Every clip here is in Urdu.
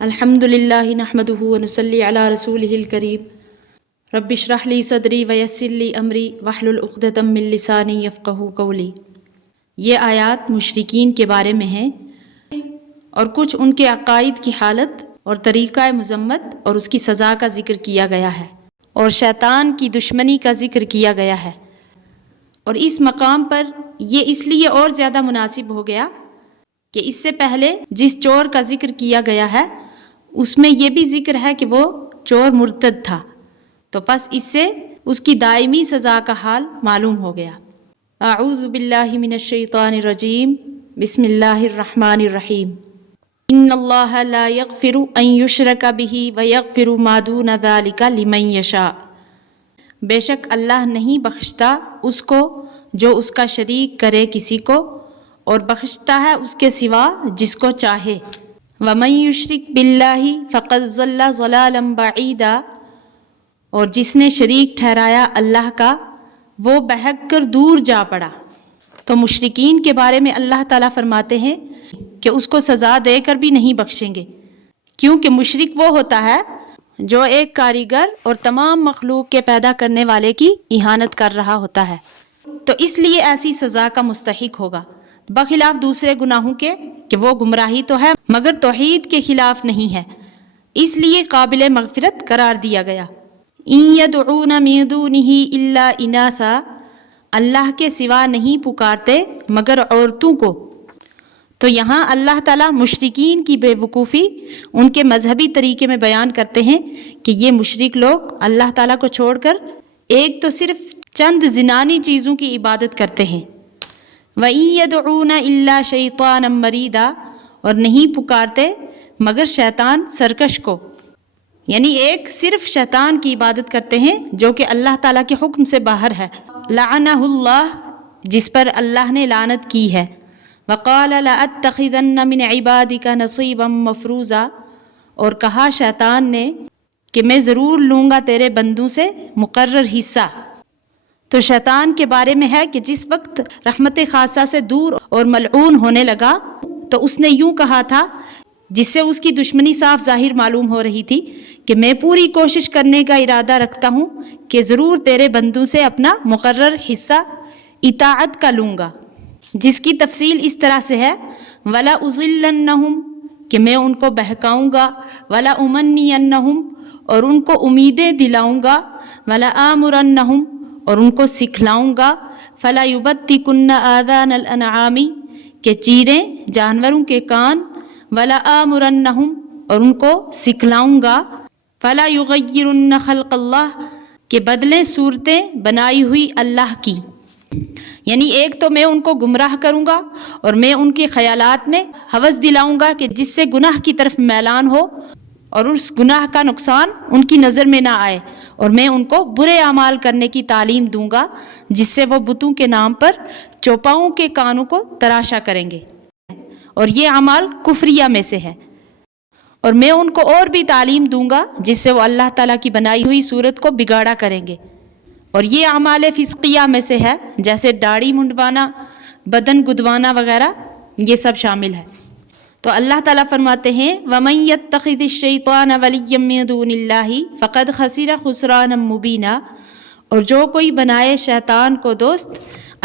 الحمدللہ نحمدہ ونصلی علی رسولہ الکریم رب اشرح لی صدری ویسر لی امری واحلل عقدۃ من لسانی یفقہوا قولی۔ یہ آیات مشرکین کے بارے میں ہیں اور کچھ ان کے عقائد کی حالت اور طریقہ مذمت اور اس کی سزا کا ذکر کیا گیا ہے، اور شیطان کی دشمنی کا ذکر کیا گیا ہے۔ اور اس مقام پر یہ اس لیے اور زیادہ مناسب ہو گیا کہ اس سے پہلے جس چور کا ذکر کیا گیا ہے اس میں یہ بھی ذکر ہے کہ وہ چور مرتد تھا، تو پس اس سے اس کی دائمی سزا کا حال معلوم ہو گیا۔ اعوذ باللہ من الشیطان الرجیم، بسم اللہ الرحمن الرحیم۔ ان اللہ لا یغفر ان یشرک بہ ویغفر ما دون ذلک لمن یشاء۔ بے شک اللہ نہیں بخشتا اس کو جو اس کا شریک کرے کسی کو، اور بخشتا ہے اس کے سوا جس کو چاہے۔ وَمَن يُشْرِكْ بِاللَّهِ فَقَدْ ضَلَّ ضَلَالًا بَعِيدًا، اور جس نے شریک ٹھہرایا اللہ کا وہ بہک کر دور جا پڑا۔ تو مشرکین کے بارے میں اللہ تعالیٰ فرماتے ہیں کہ اس کو سزا دے کر بھی نہیں بخشیں گے، کیونکہ مشرک وہ ہوتا ہے جو ایک کاریگر اور تمام مخلوق کے پیدا کرنے والے کی اہانت کر رہا ہوتا ہے، تو اس لیے ایسی سزا کا مستحق ہوگا، بخلاف دوسرے گناہوں کے کہ وہ گمراہی تو ہے مگر توحید کے خلاف نہیں ہے، اس لیے قابل مغفرت قرار دیا گیا۔ ان یدعون من دونہ الا اناثا، اللہ کے سوا نہیں پکارتے مگر عورتوں کو۔ تو یہاں اللہ تعالیٰ مشرکین کی بے وقوفی ان کے مذہبی طریقے میں بیان کرتے ہیں کہ یہ مشرک لوگ اللہ تعالیٰ کو چھوڑ کر ایک تو صرف چند زنانی چیزوں کی عبادت کرتے ہیں۔ وَإِن يَدْعُونَ إِلَّا شَيْطَانًا مَرِيدًا، اور نہیں پکارتے مگر شیطان سرکش کو، یعنی ایک صرف شیطان کی عبادت کرتے ہیں جو کہ اللہ تعالیٰ کے حکم سے باہر ہے۔ لعنہ اللہ، جس پر اللہ نے لعنت کی ہے۔ وَقَالَ لَأَتَّخِذَنَّ مِنْ عِبَادِكَ نَصِيبًا مَفْرُوضًا، اور کہا شیطان نے کہ میں ضرور لوں گا تیرے بندوں سے مقرر حصہ۔ تو شیطان کے بارے میں ہے کہ جس وقت رحمت خاصہ سے دور اور ملعون ہونے لگا تو اس نے یوں کہا تھا، جس سے اس کی دشمنی صاف ظاہر معلوم ہو رہی تھی کہ میں پوری کوشش کرنے کا ارادہ رکھتا ہوں کہ ضرور تیرے بندوں سے اپنا مقرر حصہ اطاعت کا لوں گا، جس کی تفصیل اس طرح سے ہے، وَلَأُضِلَّنَّهُمْ، کہ میں ان کو بہکاؤں گا، وَلَأُمَنِّيَنَّهُمْ، اور ان کو امیدیں دلاؤں گا، وَلَآمُرَنَّهُمْ، اور ان کو سکھلاؤں گا، فَلَيُبَتِّكُنَّ آذَانَ الْأَنْعَامِ، کہ چیریں جانوروں کے کان، وَلَآمُرَنَّهُمْ، اور ان کو سکھلاؤں گا، فَلَيُغَيِّرُنَّ خَلْقَ اللَّهِ، کہ بدلیں صورتیں بنائی ہوئی اللہ کی۔ یعنی ایک تو میں ان کو گمراہ کروں گا اور میں ان کے خیالات میں ہوس دلاؤں گا کہ جس سے گناہ کی طرف میلان ہو اور اس گناہ کا نقصان ان کی نظر میں نہ آئے، اور میں ان کو برے اعمال کرنے کی تعلیم دوں گا جس سے وہ بتوں کے نام پر چوپاؤں کے کانوں کو تراشا کریں گے، اور یہ اعمال کفریہ میں سے ہے۔ اور میں ان کو اور بھی تعلیم دوں گا جس سے وہ اللہ تعالیٰ کی بنائی ہوئی صورت کو بگاڑا کریں گے، اور یہ اعمال فسقیہ میں سے ہے، جیسے داڑھی منڈوانا، بدن گدوانا وغیرہ، یہ سب شامل ہے۔ تو اللہ تعالیٰ فرماتے ہیں، وَمَن يَتَّخِذِ الشَّيْطَانَ وَلِيًّا مِن دُونِ اللَّهِ فَقَدْ خَسِرَ خُسْرَانًا مُبِينًا، اور جو کوئی بنائے شیطان کو دوست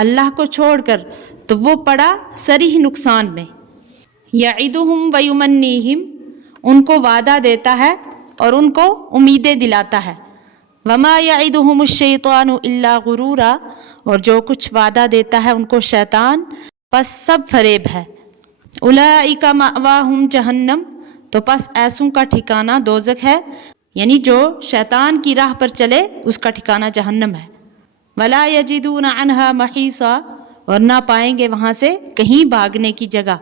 اللہ کو چھوڑ کر تو وہ پڑا صریح نقصان میں۔ یعدہم ویمنیہم، ان کو وعدہ دیتا ہے اور ان کو امیدیں دلاتا ہے۔ وما یعدہم الشیطان الا غرورا، اور جو کچھ وعدہ دیتا ہے ان کو شیطان پس سب فریب ہے۔ اولئک مأواہم جہنم، تو پس ایسوں کا ٹھکانہ دوزخ ہے، یعنی جو شیطان کی راہ پر چلے اس کا ٹھکانہ جہنم ہے۔ ولا یجدون عنہا محیصا، اور نہ پائیں گے وہاں سے کہیں بھاگنے کی جگہ۔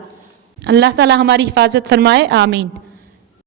اللہ تعالی ہماری حفاظت فرمائے، آمین۔